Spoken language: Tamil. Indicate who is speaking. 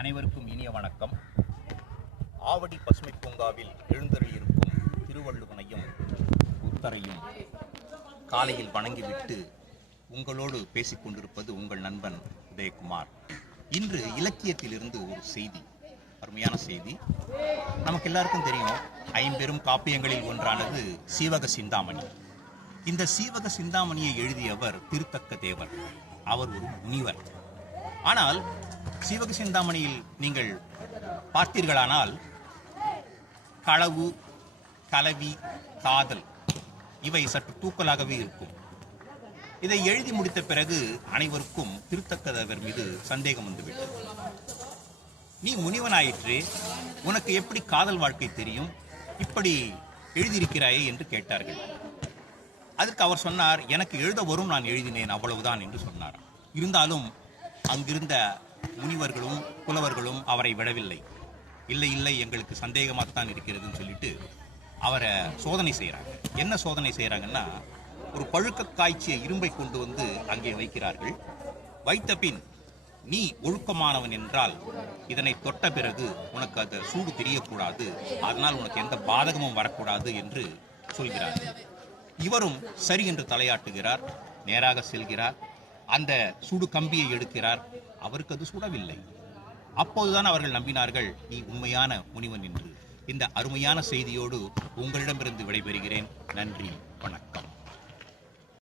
Speaker 1: அனைவருக்கும் இனிய வணக்கம். ஆவடி பசுமை பூங்காவில் எழுந்தருளியிருக்கும் திருவள்ளுவனையும் புத்தரையும் காலையில் வணங்கிவிட்டு உங்களோடு பேசிக்கொண்டிருப்பது உங்கள் நண்பன் உதயகுமார். இன்று இலக்கியத்திலிருந்து ஒரு செய்தி அருமையான செய்தி. நமக்கு எல்லாருக்கும் தெரியும் ஐம்பெரும் காப்பியங்களில் ஒன்றானது சீவக சிந்தாமணி. இந்த சீவக சிந்தாமணியை எழுதியவர் திருத்தக்க தேவர். அவர் ஒரு முனிவர். ஆனால் சீவக சிந்தாமணியில் நீங்கள் பார்த்தீர்களானால் களவு கலவி காதல் இவை சற்று தூக்கலாகவே இருக்கும். இதை எழுதி முடித்த பிறகு அனைவருக்கும் திருத்தக்கதவர் மீது சந்தேகம் வந்துவிட்டது. நீ முனிவனாயிற்று உனக்கு எப்படி காதல் வாழ்க்கை தெரியும்? இப்படி எழுதியிருக்கிறாயே என்று கேட்டார்கள். அதற்கு அவர் சொன்னார் எனக்கு எழுத வரும் நான் எழுதினேன் அவ்வளவுதான் என்று சொன்னார் இருந்தாலும் அங்கிருந்த முனிவர்களும் புலவர்களும் அவரை விடவில்லை. இல்லை இல்லை எங்களுக்கு சந்தேகமாகத்தான் இருக்கிறதுன்னு சொல்லிட்டு அவரை சோதனை செய்கிறாங்க. என்ன சோதனை செய்கிறாங்கன்னா ஒரு பழுக்க காய்ச்சிய இரும்பை கொண்டு வந்து அங்கே வைக்கிறார்கள். வைத்த பின் நீ ஒழுக்கமானவன் என்றால் இதனை தொட்ட பிறகு உனக்கு அது சூடு தெரியக்கூடாது. அதனால் உனக்கு எந்த பாதகமும் வரக்கூடாது என்று சொல்கிறார்கள். இவரும் சரி என்று தலையாட்டுகிறார் நேராக செல்கிறார். அந்த சுடு கம்பியை எடுக்கிறார். அவருக்கு அது சுடவில்லை. அப்போதுதான் அவர்கள் நம்பினார்கள் நீ உண்மையான முனிவன் என்று. இந்த அருமையான செய்தியோடு உங்களிடமிருந்து விடைபெறுகிறேன். நன்றி வணக்கம்.